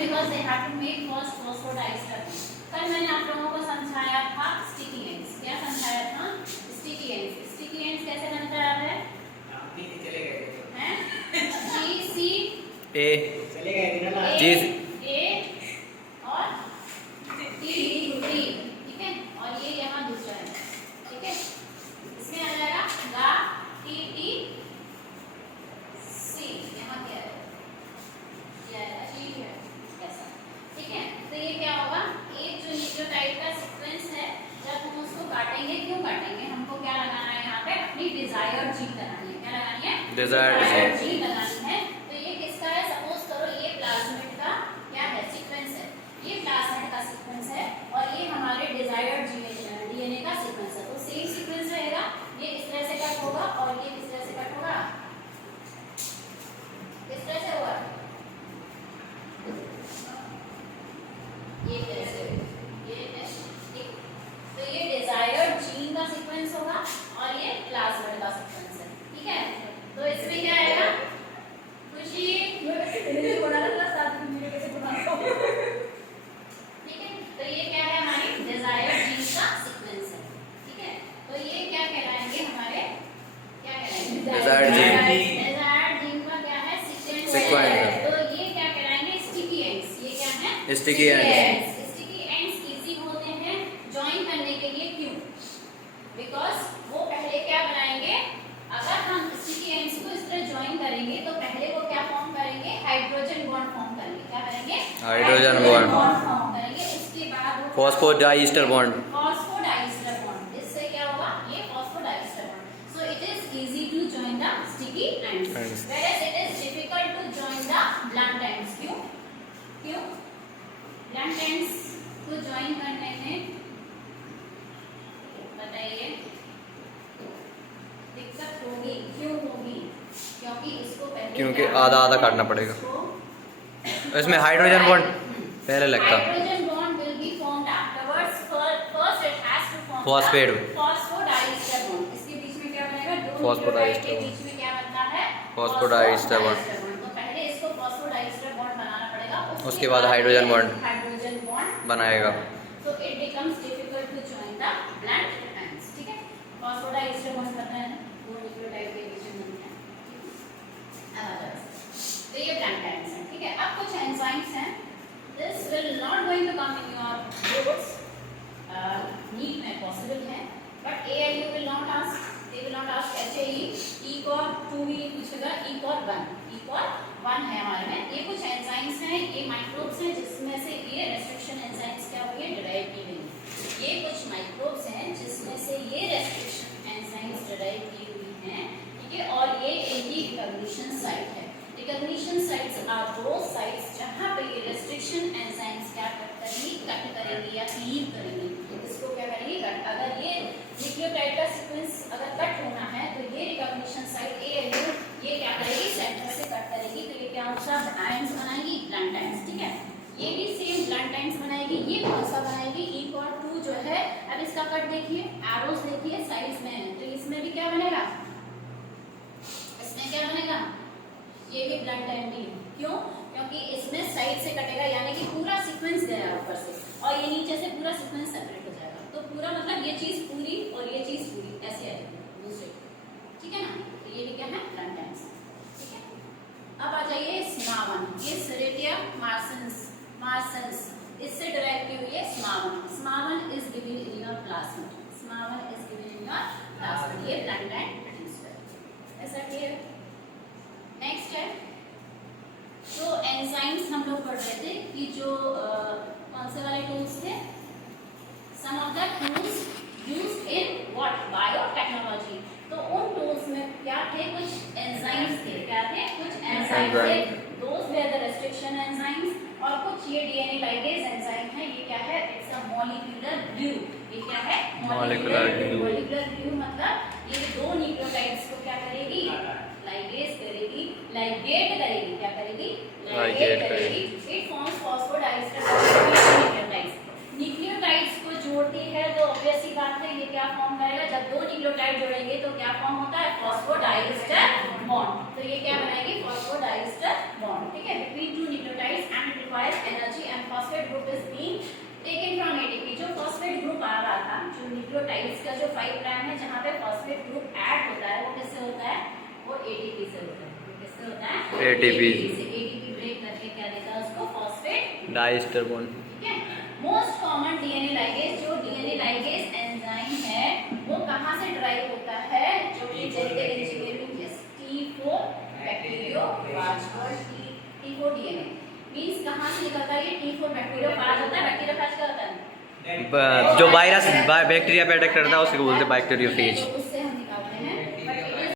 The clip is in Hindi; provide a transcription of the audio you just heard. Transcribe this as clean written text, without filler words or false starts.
because they have to make first phosphodiester. कल मैंने आप लोगों को समझाया था स्टिकी एंड्स. क्या समझाया था? Sticky ends. स्टिकी एंड्स कैसे बनता है? चले गए हैं? G C ए चले गए जी A और T T. ठीक है. और ये यहाँ दूसरा है. ठीक है. इसमें आ जाएगा गा T T C. यहाँ क्या है? ठीक है. तो ये क्या होगा? एक जो न्यूक्लियोटाइड का सीक्वेंस है, जब हम उसको काटेंगे, क्यों काटेंगे? हमको क्या लगाना है यहाँ पे? अपनी डिजायर्ड जीन लगानी है. क्या लगानी है? डिजायर्ड जीन लगानी है. तो ये किसका है? सपोज करो ये प्लाज्मिड का क्या है? सीक्वेंस है. ये प्लाज्मिड का सीक्वेंस है और ये हमारे डिजायर्ड डीएनए का सीक्वेंस है. तो सेम सीक्वेंस रहेगा. ये इस तरह से कट होगा और ये किस तरह से कट होगा? किस तरह से होगा? ये कैसे? ये ठीक. तो ये डिजायर्ड जीन का सीक्वेंस होगा और ये प्लाज्मिड का सीक्वेंस है. ठीक है. तो इसमें क्या आएगा? खुशी ठीक है. तो ये क्या है? हमारी डिजायर्ड जीन का सीक्वेंस है. ठीक है. तो ये क्या कहलाएंगे? हमारे क्या कहलाएंगे? Desired gene. डिजायर्ड जीन का क्या है? सीक्वेंस. तो ये क्या कहलाएंगे? Sticky ends. ये क्या है? Sticky ends. Sticky ends easy होते हैं जॉइन करने के लिए. क्यों? बिकॉज वो पहले क्या बनाएंगे? अगर हम स्टिकी एंड्स को इस तरह जॉइन करेंगे तो पहले वो क्या फॉर्म करेंगे? हाइड्रोजन बॉन्ड फॉर्म करेंगे. क्या करेंगे? हाइड्रोजन बॉन्ड फॉर्म करेंगे. उसके बाद वो फॉस्फोडाइस्टर बॉन्ड. Phosphodiester bond. इससे क्या होगा? ये phosphodiester bond. So it is easy to join the sticky ends, whereas it is difficult to join the blunt ends. क्यों? ब्लंट एंड्स को ज्वाइन करने में बताइए दिक्कत होगी. क्यों होगी? क्योंकि आधा आधा काटना पड़ेगा. इसमें हाइड्रोजन बॉन्ड पहले लगता. Hydrogen bond will be formed afterwards. First it has to form phosphate. Phosphodiester bond. इसके बीच में क्या बनेगा? दो फॉस्फोडाइस्टर के बीच में क्या बनता है? Phosphodiester bond. तो पहले इसको फॉस्फोडाइस्टर बॉन्ड बनाना पड़ेगा. उसके बाद हाइड्रोजन बॉन्ड बनाएगा. So it becomes difficult to join the blunt ends. ठीक है. फॉस्फोडाइस्टर बॉन्ड करना है दो न्यूक्लियोटाइड के बीच में बनता है. तो ये blunt ends हैं. ठीक है. अब कुछ एंजाइम्स हैं. This will not going to come in your boards. NEET में पॉसिबल है but AIU will not ask. They will not ask HAE. ECOR 2 भी पूछेगा. ECOR 1 है हमारे में. ये कुछ एंजाइम्स हैं. ये माइक्रोब्स हैं जिसमें से ये रेस्ट्रिक्शन एंजाइम्स क्या हुए? डिराइव की हुई. ये कुछ माइक्रोब्स हैं जिसमें से ये रेस्ट्रिक्शन एंजाइम्स डिराइव की हुई हैं. ठीक है. और ये इनकी रिकॉग्निशन साइट है. Recognition sites are those sites जहां पे ये रेस्ट्रिक्शन एंजाइम्स क्या कट करेंगी या क्लीव करेंगी. इसको क्या करेंगी? कट. अगर ये न्यूक्लियोटाइड का सीक्वेंस अगर कट होना है तो ये रिकॉग्निशन साइट ALU ये क्या करेगी? सेंटर से कट करेगी. तो ये क्या होगा? एंड्स बनाएगी. Blunt ends. ठीक है. ये भी सेम ब्लंट एंड्स बनाएगी. ये कौन सा बनाएगी? ECOR 2 जो है. अब इसका कट देखिए. एरोस देखिए साइड्स में है. तो इसमें भी क्या बनेगा? इसमें क्या बनेगा? ये भी ब्लंट एंड भी. क्यों? क्योंकि इसमें साइड से कटेगा यानी कि पूरा सीक्वेंस गया ऊपर से और ये नीचे से पूरा सीक्वेंस सेपरेट हो जाएगा. तो पूरा मतलब ये चीज पूरी और ये चीज पूरी ऐसे आएगी दूसरे. ठीक है ना. तो ये भी क्या है? Blunt ends. ठीक है. अब आ जाइए स्मावन. ये सेरेटिया मार्सन्स इससे डायरेक्ट की हुई है. SmaI is given in your plasmid. ये ब्लंट एंड प्रोड्यूसर. ऐसा क्लियर? नेक्स्ट है तो एंजाइम्स हम लोग पढ़ रहे थे कि जो कौन से वाले टूल्स थे? Some of the tools used in what? Biotechnology. तो उन टूल्स में क्या थे? कुछ एंजाइम्स थे. क्या थे? कुछ एंजाइम्स थे. दोस वर द रेस्ट्रिक्शन एंजाइम्स. और कुछ ये डीएनए लाइगेज एंजाइम है. ये क्या है? It's a molecular glue. ये क्या है? Molecular glue. मतलब ये दो न्यूक्लियोटाइड्स को क्या करेगी? लाइगेज करेगी. लाइगेट करेगी. क्या करेगी? लाइगेट करेगी. It forms phosphodiester nucleotides. Nucleotides को जोड़ती है तो ऑब्वियस सी बात है ये क्या फॉर्म करेगा? जब दो न्यूक्लियोटाइड जोड़ेंगे तो क्या फॉर्म होता है? Phosphodiester bond. तो ये क्या बनाएगी? Phosphodiester bond. ठीक है. Between two nucleotides and it requires nucleotides का जो 5 प्राइम है जहाँ पे फॉस्फेट ग्रुप ऐड होता है वो किससे होता है, वो एटीपी से होता है। वो किससे होता है, एटीपी से। एटीपी ब्रेक करके क्या देता है उसको, फॉस्फेट डाइस्टर बॉन्ड। ठीक है। मोस्ट कॉमन डीएनए लाइगेज, जो डीएनए लाइगेज एंजाइम है वो कहाँ से ड्राइव होता है, जो कि जेनेटिक इंजीनियरिंग T4 बैक्टीरियोफाज और T4 डीएनए मींस कहाँ से निकलता है, ये T4 बैक्टीरियोफाज होता है। बैक्टीरियोफाज क्या होता है, जो वायरस बैक्टीरिया पे अटैक करता है उसको बोलते हैं बैक्टीरियोफेज। तो